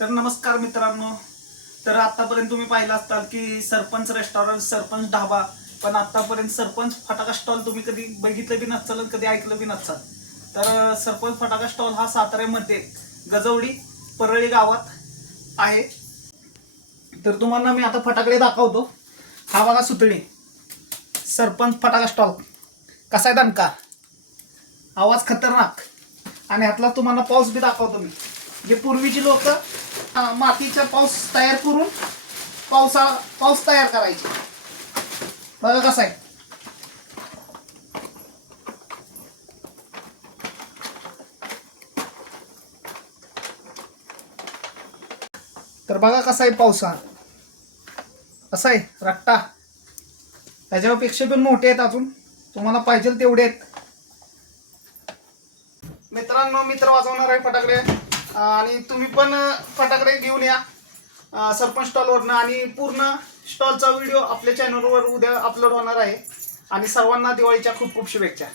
तर नमस्कार मित्रांनो. तर आतापर्यंत तुम्ही पाहिलं असताल की सरपंच रेस्टॉरंट, सरपंच ढाबा, पण आतापर्यंत सरपंच फटाका स्टॉल तुम्ही कधी बघितलं बी नसाल, कधी ऐकलं बी नसाल. तर सरपंच फटाका स्टॉल हा साताऱ्यामध्ये गजवडी परळी गावात आहे. तर तुम्हाला मी आता फटाकडे दाखवतो. हा बघा सुतळी सरपंच फटाका स्टॉल कसा आहे दणका, आवाज खतरनाक. आणि ह्यातला तुम्हाला पाऊस बी दाखवतो मी. जे पूर्वीची लोक मातीचा पाऊस तयार करून पाऊस तयार करायचे. बघा कसा आहे. तर बघा कसा आहे पावसा, कसा आहे रट्टा. त्याच्यापेक्षा पण मोठे आहेत अजून, तुम्हाला पाहिजे तेवढे आहेत. मित्रांनो, मित्र वाजवणार आहे फटाकडे. आणि तुम्ही पण फटाकडे घेऊन या सरपंच स्टॉलवरनं. आणि पूर्ण स्टॉलचा व्हिडिओ आपल्या चॅनलवर उद्या अपलोड होणार आहे. आणि सर्वांना दिवाळीच्या खूप खूप शुभेच्छा.